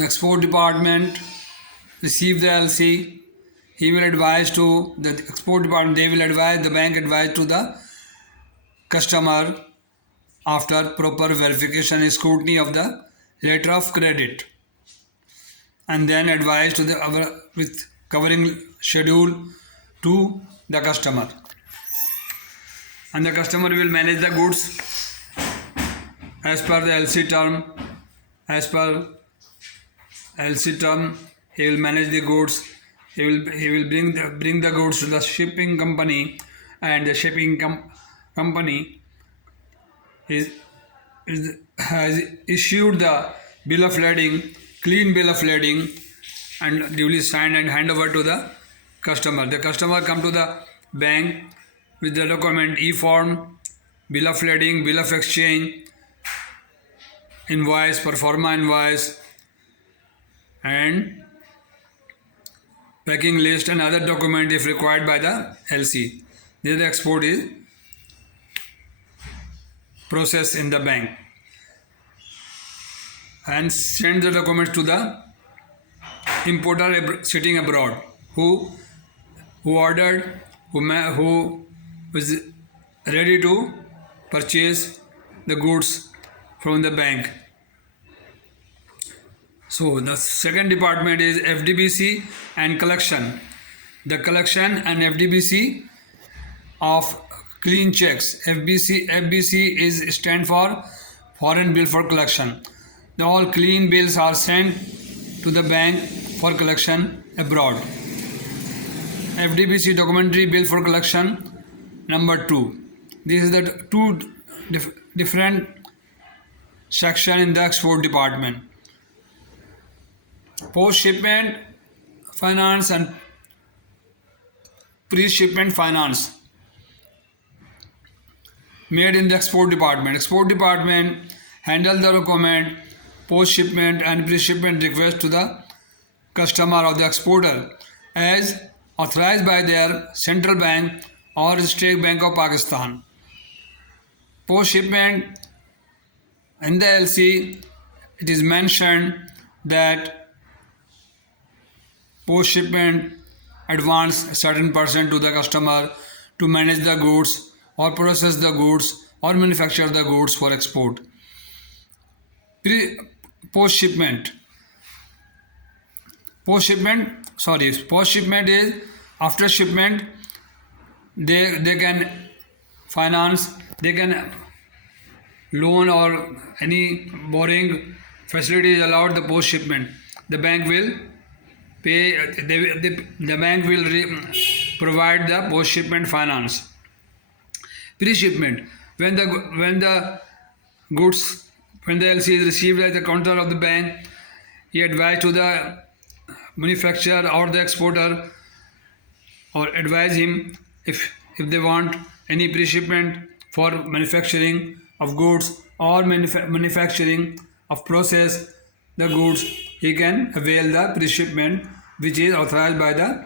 The export department receive the LC. He will advise to the export department. They will advise the bank advise to the customer after proper verification and scrutiny of the letter of credit, and then advise to the with covering schedule to the customer, and the customer will manage the goods as per the LC term. As per LC term, he will manage the goods. He will bring the goods to the shipping company, and the shipping company has issued the bill of lading, clean bill of lading, and duly signed and hand over to the customer. The customer come to the bank with the document e-form, bill of lading, bill of exchange, invoice, pro forma invoice, and packing list and other document if required by the LC. This the export is processed in the bank, and send the documents to the importer sitting abroad who ordered, who was ready to purchase the goods from the bank. So the second department is FDBC and collection. The collection and FDBC of clean checks. FBC is stand for foreign bill for collection. The all clean bills are sent to the bank for collection abroad. FDBC documentary bill for collection number 2. This is the two different section in the export department. Post-shipment finance and pre-shipment finance made in the export department. Export department handle the document, post-shipment and pre-shipment request to the customer of the exporter as authorized by their central bank or State Bank of Pakistan. Post-shipment in the LC, it is mentioned that post-shipment advance a certain percent to the customer to manage the goods or process the goods or manufacture the goods for export. Post-shipment is after shipment. They can finance, they can loan or any borrowing facility is allowed. The post-shipment, the bank will pay, the bank will provide the post-shipment finance. Pre-shipment, when the goods, when the LC is received at the counter of the bank, he advised to the manufacturer or the exporter, or advise him if they want any pre-shipment for manufacturing of goods or manufacturing of process the goods, he can avail the pre-shipment which is authorized by the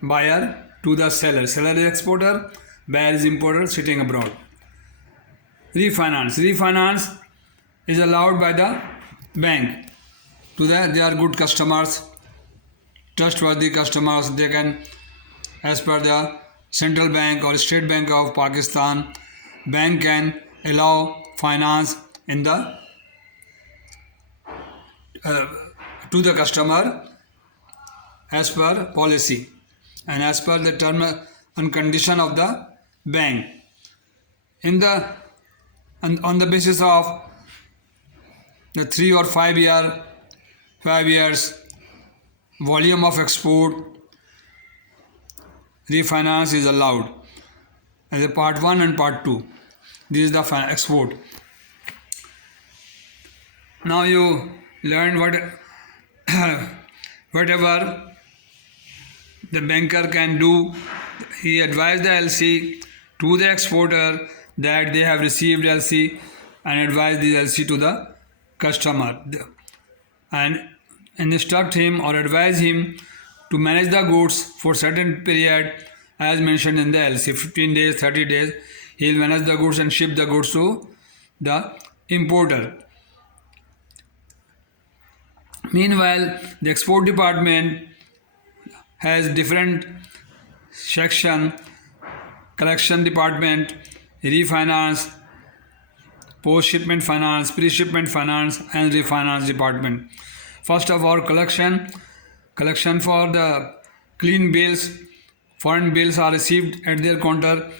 buyer to the seller. Seller is exporter, buyer is importer sitting abroad. Refinance is allowed by the bank to they are good customers, trustworthy customers. They can, as per the Central Bank or State Bank of Pakistan, bank can allow finance in the to the customer as per policy and as per the term and condition of the bank. On the basis of the 3 or 5 years volume of export, refinance is allowed as a part 1 and part 2. This is the export. Now you learn whatever the banker can do. He advised the LC to the exporter that they have received LC and advise the LC to the customer and instruct him or advise him to manage the goods for certain period as mentioned in the LC, 15 days, 30 days. He will manage the goods and ship the goods to the importer. Meanwhile, the export department has different section: collection department, refinance, post shipment finance, pre shipment finance, and refinance department. First of all, collection for the clean bills. Foreign bills are received at their counter.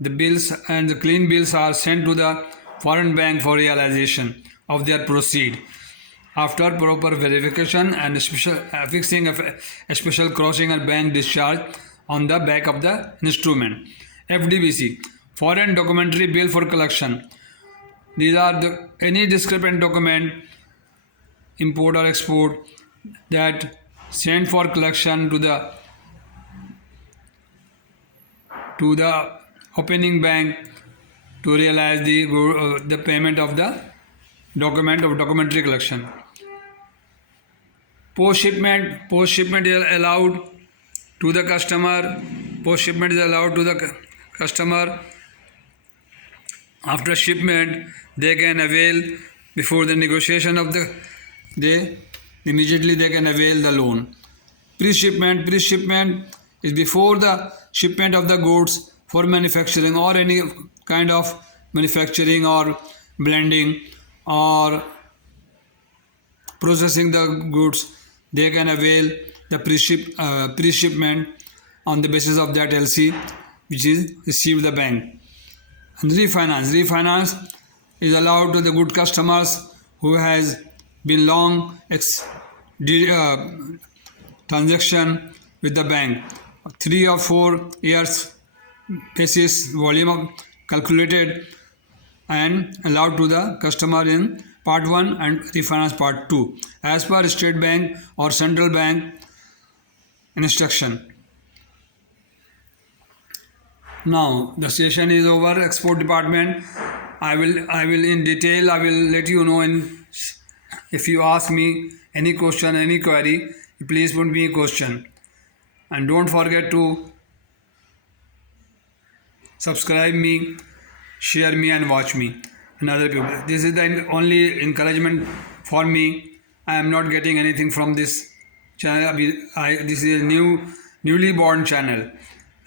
The bills and the clean bills are sent to the foreign bank for realization of their proceed. After proper verification and fixing a special crossing or bank discharge on the back of the instrument. FDBC, foreign documentary bill for collection. These are any discrepant document, import or export, that sent for collection to the opening bank to realize the payment of the document of documentary collection. Post shipment is allowed to the customer. Post shipment is allowed to the customer. After shipment, they can avail before the negotiation of immediately they can avail the loan. Pre-shipment is before the shipment of the goods for manufacturing or any kind of manufacturing or blending or processing the goods. They can avail the pre-shipment on the basis of that LC which is received the bank. And refinance is allowed to the good customers who has been long transaction with the bank, 3 or 4 years basis volume of calculated and allowed to the customer in part 1 and refinance part 2 as per State Bank or Central Bank instruction. Now the session is over. Export department, I will in detail I will let you know. If you ask me any question, any query, please put me a question, and don't forget to subscribe me, share me, and watch me and other people. This is the only encouragement for me. I am not getting anything from this channel. This is a newly born channel,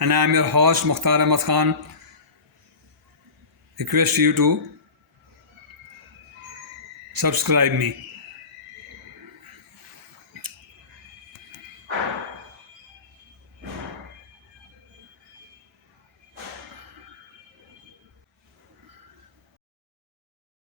and I am your host Mukhtar Ahmad Khan. Request you to subscribe me.